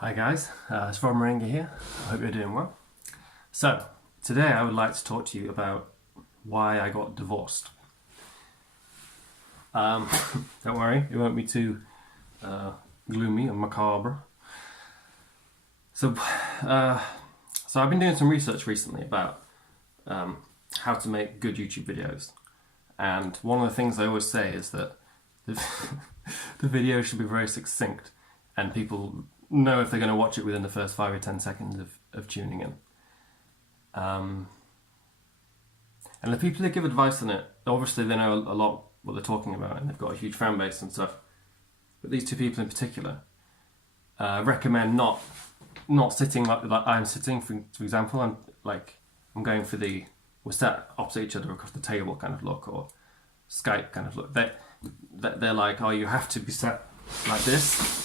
Hi guys, it's Marenghi here. I hope you're doing well. So, today I would like to talk to you about why I got divorced. Don't worry, it won't be too gloomy and macabre. So I've been doing some research recently about how to make good YouTube videos. And one of the things I always say is that the video should be very succinct and people know if they're going to watch it within the first 5 or 10 seconds of tuning in. And the people that give advice on it, obviously they know a lot what they're talking about and they've got a huge fan base and stuff. But these two people in particular recommend not sitting like I'm sitting, for example. I'm going for we're sat opposite each other across the table kind of look, or Skype kind of look. They're like, oh, you have to be sat like this.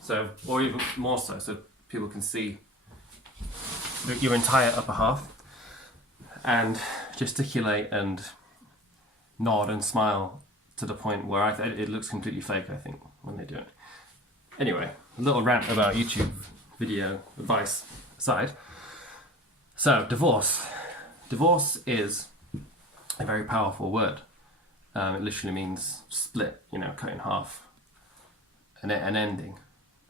So, or even more so people can see your entire upper half and gesticulate and nod and smile to the point where it looks completely fake, I think, when they do it. Anyway, a little rant about YouTube video advice aside. So, divorce. Divorce is a very powerful word. It literally means split, cut in half, an ending.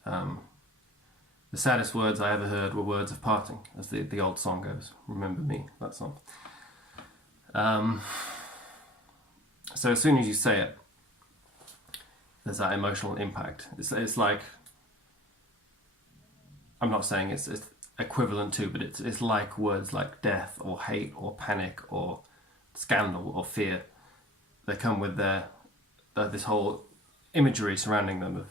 The saddest words I ever heard were words of parting, as the old song goes. Remember me, that song. So as soon as you say it, there's that emotional impact. It's like, I'm not saying it's equivalent to, but it's like words like death or hate or panic or scandal or fear. They come with this whole imagery surrounding them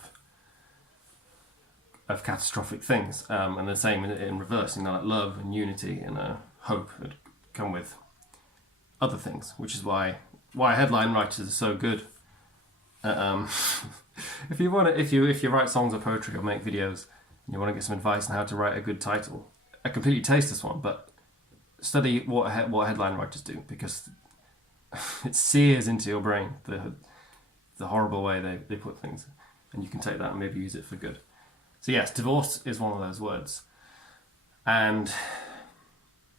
of catastrophic things, and the same in reverse, like love and unity and hope that come with other things, which is why headline writers are so good. If you write songs or poetry or make videos and you want to get some advice on how to write a good title, I completely taste this one, but study what headline writers do, because it sears into your brain the horrible way they put things, and you can take that and maybe use it for good. So yes, divorce is one of those words. And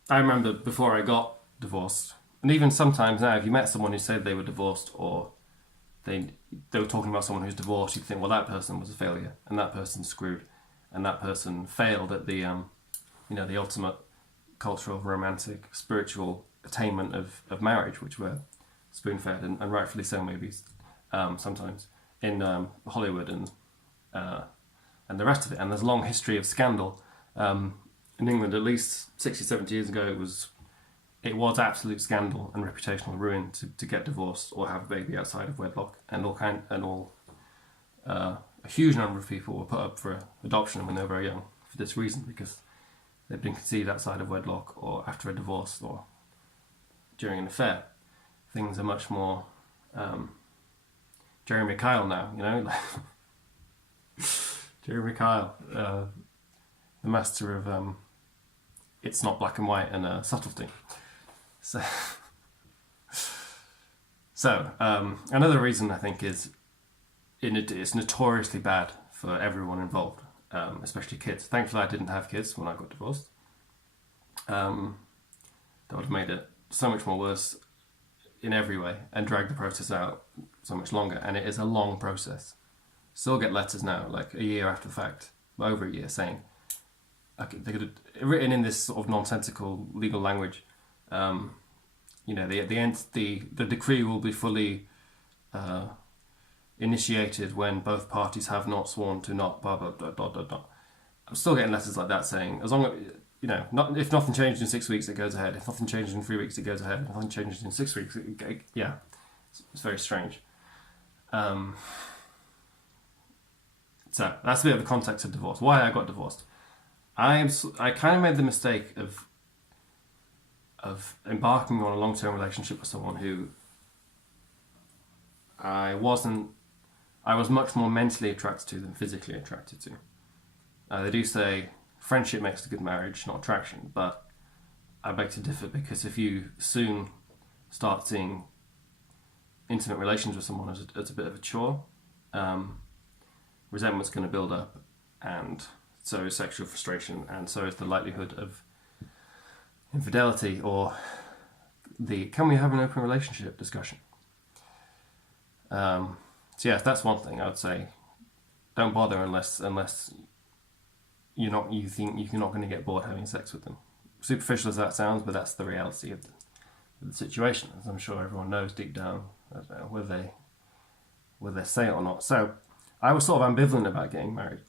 I remember before I got divorced, and even sometimes now, if you met someone who said they were divorced, or they were talking about someone who's divorced, you'd think, well, that person was a failure, and that person's screwed, and that person failed at the ultimate cultural, romantic, spiritual attainment of marriage, which we're spoon-fed, and rightfully so maybe, sometimes, in Hollywood and the rest of it. And there's a long history of scandal. In England, at least 60, 70 years ago, it was absolute scandal and reputational ruin to get divorced or have a baby outside of wedlock, and a huge number of people were put up for adoption when they were very young for this reason, because they'd been conceived outside of wedlock or after a divorce or during an affair. Things are much more Jeremy Kyle now, Jeremy Kyle, the master of it's not black and white and subtlety. So another reason I think is it's notoriously bad for everyone involved, especially kids. Thankfully, I didn't have kids when I got divorced. That would have made it so much more worse in every way and dragged the process out so much longer. And it is a long process. Still get letters now, like a year after the fact, over a year, saying, okay, they could have written in this sort of nonsensical legal language, the decree will be fully initiated when both parties have not sworn to not blah blah blah blah blah blah. I'm still getting letters like that saying, as long as if nothing changed in 6 weeks, it goes ahead. If nothing changes in 3 weeks, it goes ahead. If nothing changes in 6 weeks, it's very strange. So that's a bit of the context of divorce. Why I got divorced. I kind of made the mistake of embarking on a long-term relationship with someone who I was much more mentally attracted to than physically attracted to. They do say friendship makes a good marriage, not attraction, but I beg to differ, because if you soon start seeing intimate relations with someone as a bit of a chore, resentment's going to build up, and so is sexual frustration, and so is the likelihood of infidelity, or the can we have an open relationship discussion. So yes, that's one thing I would say. Don't bother unless you think you're not going to get bored having sex with them. Superficial as that sounds, but that's the reality of the situation, as I'm sure everyone knows deep down, whether they say it or not. So I was sort of ambivalent about getting married,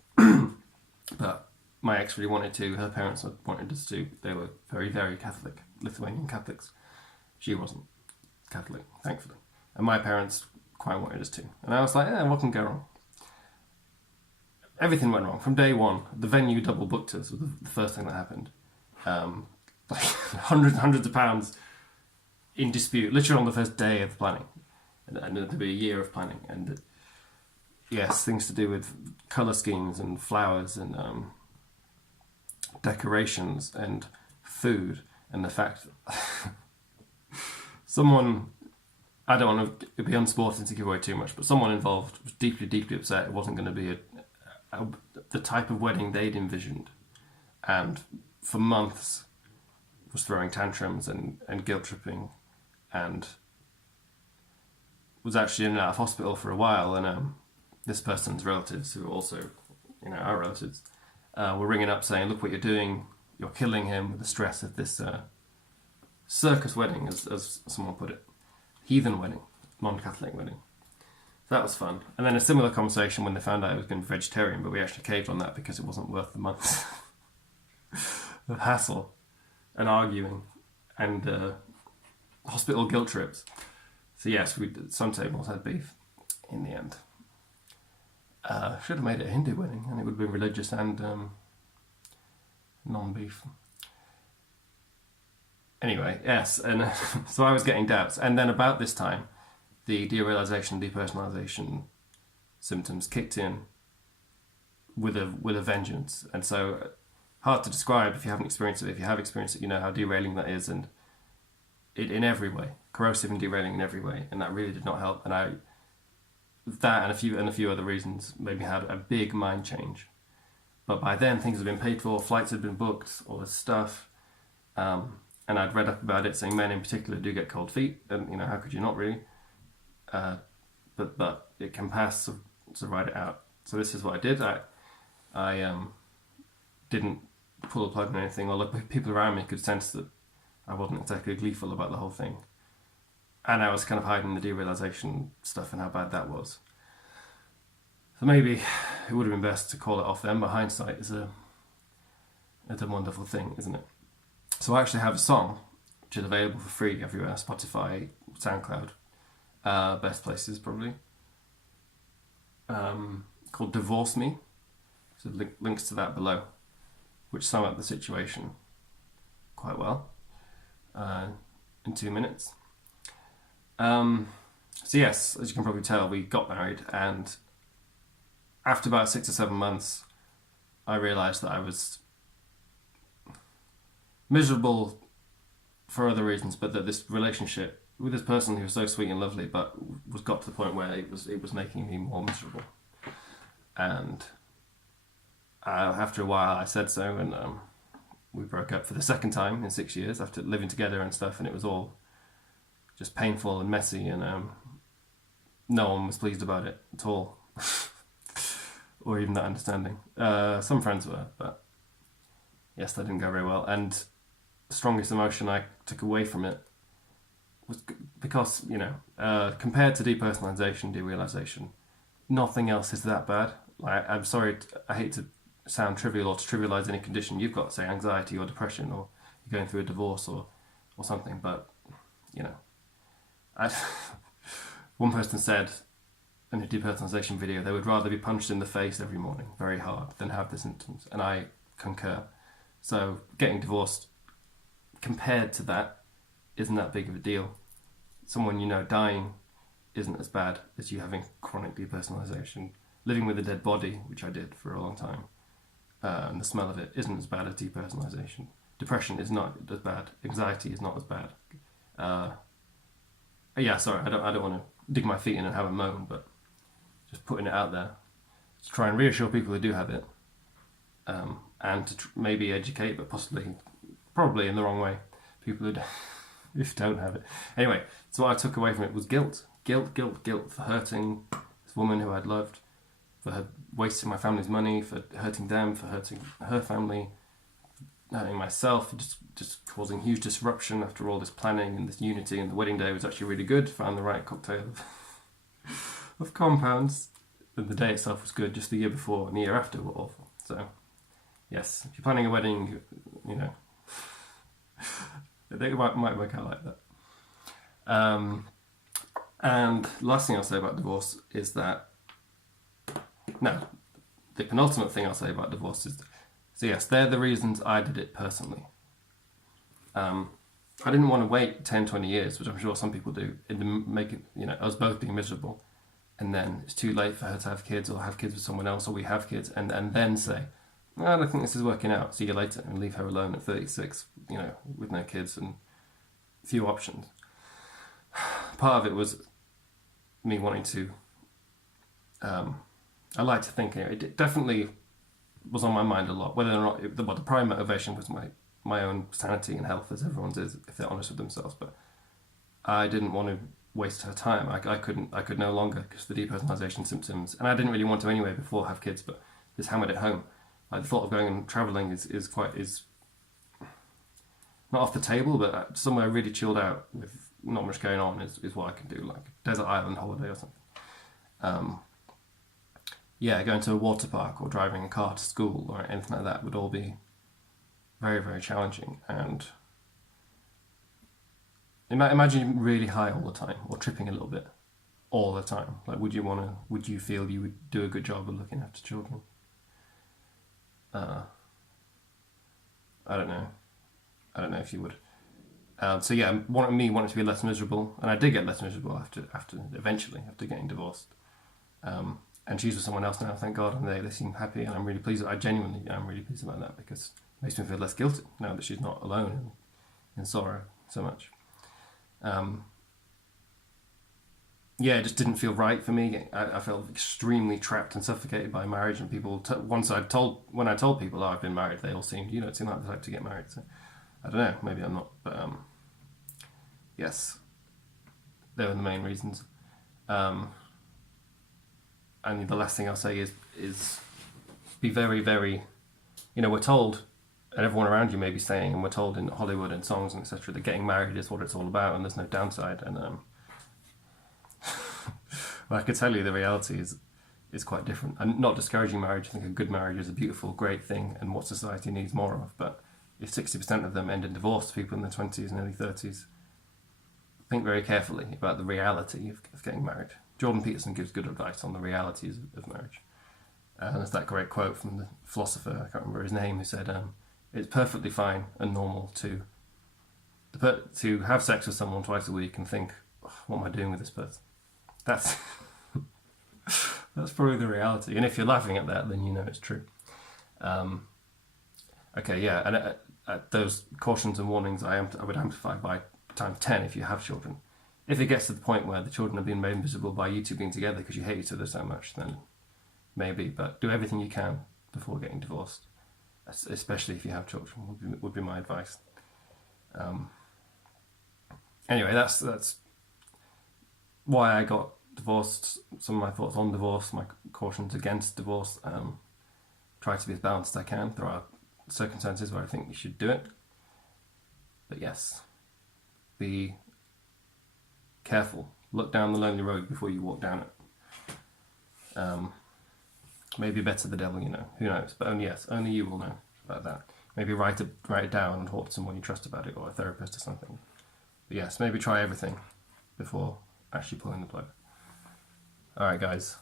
but my ex really wanted to. Her parents wanted us to. They were very, very Catholic, Lithuanian Catholics. She wasn't Catholic, thankfully, and my parents quite wanted us to. And I was like, what can go wrong? Everything went wrong from day one. The venue double booked us was the first thing that happened. Like hundreds of pounds in dispute, literally on the first day of planning, and there'd be a year of planning. And yes, things to do with colour schemes and flowers and decorations and food, and the fact someone, I don't want to be unsporting to give away too much, but someone involved was deeply, deeply upset it wasn't going to be the type of wedding they'd envisioned, and for months was throwing tantrums and guilt tripping, and was actually in and out of hospital for a while. And this person's relatives, who are also our relatives, were ringing up saying, look what you're doing, you're killing him with the stress of this circus wedding, as someone put it, heathen wedding, non-Catholic wedding. That was fun. And then a similar conversation when they found out I was going to be vegetarian, but we actually caved on that because it wasn't worth the months of hassle and arguing and hospital guilt trips. So yes, some tables had beef in the end. Should have made it a Hindu wedding, and it would have been religious and non-beef. Anyway, yes, and so I was getting doubts. And then about this time, the derealization, depersonalization symptoms kicked in with a vengeance. And so, hard to describe if you haven't experienced it. If you have experienced it, you know how derailing that is, and it in every way, corrosive and derailing in every way. And that really did not help. And that and a few other reasons made me have a big mind change. But by then, things had been paid for, flights had been booked, all this stuff. And I'd read up about it, saying men in particular do get cold feet, and how could you not really? But it can pass, so write it out. So this is what I did. I didn't pull a plug on anything, although people around me could sense that I wasn't exactly gleeful about the whole thing. And I was kind of hiding the derealization stuff and how bad that was. So maybe it would have been best to call it off then, but hindsight is a wonderful thing, isn't it? So I actually have a song, which is available for free everywhere, Spotify, SoundCloud, best places probably, called Divorce Me. So links to that below, which sum up the situation quite well in 2 minutes. So yes, as you can probably tell, we got married, and after about 6 or 7 months, I realised that I was miserable for other reasons, but that this relationship with this person who was so sweet and lovely, but got to the point where it was making me more miserable. And after a while, I said so, and we broke up for the second time in 6 years after living together and stuff, and it was all just painful and messy, and no one was pleased about it at all, or even that understanding. Some friends were, but yes, that didn't go very well. And the strongest emotion I took away from it was because, compared to depersonalization, derealization, nothing else is that bad. Like, I'm sorry, I hate to sound trivial or to trivialize any condition you've got, say anxiety or depression, or you're going through a divorce or something, but, one person said in a depersonalization video they would rather be punched in the face every morning very hard than have the symptoms, and I concur. So getting divorced, compared to that, isn't that big of a deal. Someone dying isn't as bad as you having chronic depersonalization. Living with a dead body, which I did for a long time, and the smell of it isn't as bad as depersonalization. Depression is not as bad. Anxiety is not as bad. Sorry, I don't want to dig my feet in and have a moan, but just putting it out there to try and reassure people who do have it. and to maybe educate, but probably in the wrong way, people who don't have it. Anyway, so what I took away from it was guilt for hurting this woman who I'd loved, for her wasting my family's money, for hurting them, for hurting her family, hurting myself, for just causing huge disruption after all this planning and this unity. And the wedding day was actually really good. Found the right cocktail of compounds. And the day itself was good. Just the year before and the year after were awful. So, yes, if you're planning a wedding, you know, it might work out like that. And last thing I'll say about divorce is that, no, the penultimate thing I'll say about divorce is, so yes, they're the reasons I did it personally. I didn't want to wait 10, 20 years, which I'm sure some people do, to make it, you know, us both being miserable, and then it's too late for her to have kids, or have kids with someone else, or we have kids, and then say, well, I don't think this is working out, see you later, and leave her alone at 36, you know, with no kids and few options. Part of it was me wanting to, I like to think, you know, it definitely was on my mind a lot, whether or not, the prime motivation was my own sanity and health, as everyone's is, if they're honest with themselves, but I didn't want to waste her time. I could no longer, because the depersonalization symptoms, and I didn't really want to anyway before have kids, but this hammered it home. Like, the thought of going and travelling is not off the table, but somewhere really chilled out with not much going on is what I can do, like a desert island holiday or something. Yeah, going to a water park or driving a car to school or anything like that would all be very, very challenging. And imagine really high all the time, or tripping a little bit all the time. Like, would you feel you would do a good job of looking after children? I don't know if you would. So yeah, wanted to be less miserable, and I did get less miserable after getting divorced. And she's with someone else now, thank God, and they seem happy, and I'm really pleased. I genuinely am really pleased about that, because it makes me feel less guilty now that she's not alone in sorrow so much. Yeah, it just didn't feel right for me. I felt extremely trapped and suffocated by marriage, and people, when I told people, oh, I've been married, they all seemed, you don't seem like the type to get married, so I don't know, maybe I'm not, but yes, they were the main reasons. And the last thing I'll say is be very, very, you know, we're told, and everyone around you may be saying, and we're told in Hollywood and songs and etc., that getting married is what it's all about and there's no downside. And well, I could tell you the reality is quite different. And not discouraging marriage, I think a good marriage is a beautiful, great thing and what society needs more of. But if 60% of them end in divorce, people in their 20s and early 30s, think very carefully about the reality of getting married. Jordan Peterson gives good advice on the realities of marriage. And there's that great quote from the philosopher, I can't remember his name, who said, it's perfectly fine and normal to have sex with someone twice a week and think, oh, what am I doing with this person? That's that's probably the reality. And if you're laughing at that, then you know it's true. Okay, yeah, and those cautions and warnings I would amplify by times 10 if you have children. If it gets to the point where the children are being made miserable by you two being together because you hate each other so much, then maybe. But do everything you can before getting divorced, especially if you have children. Would be my advice. Anyway, that's why I got divorced. Some of my thoughts on divorce, my cautions against divorce. Try to be as balanced as I can. There are circumstances where I think you should do it, but yes, be careful. Look down the lonely road before you walk down it. Maybe better the devil, you know. Who knows? But only you will know about that. Maybe write it down and talk to someone you trust about it, or a therapist or something. But yes, maybe try everything before actually pulling the plug. Alright guys,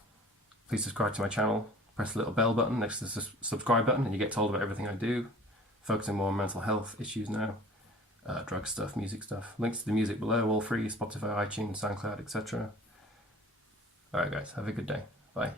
please subscribe to my channel. Press the little bell button next to the subscribe button and you get told about everything I do. Focusing more on mental health issues now. Drug stuff, music stuff. Links to the music below, all free, Spotify, iTunes, SoundCloud, etc. Alright guys, have a good day. Bye.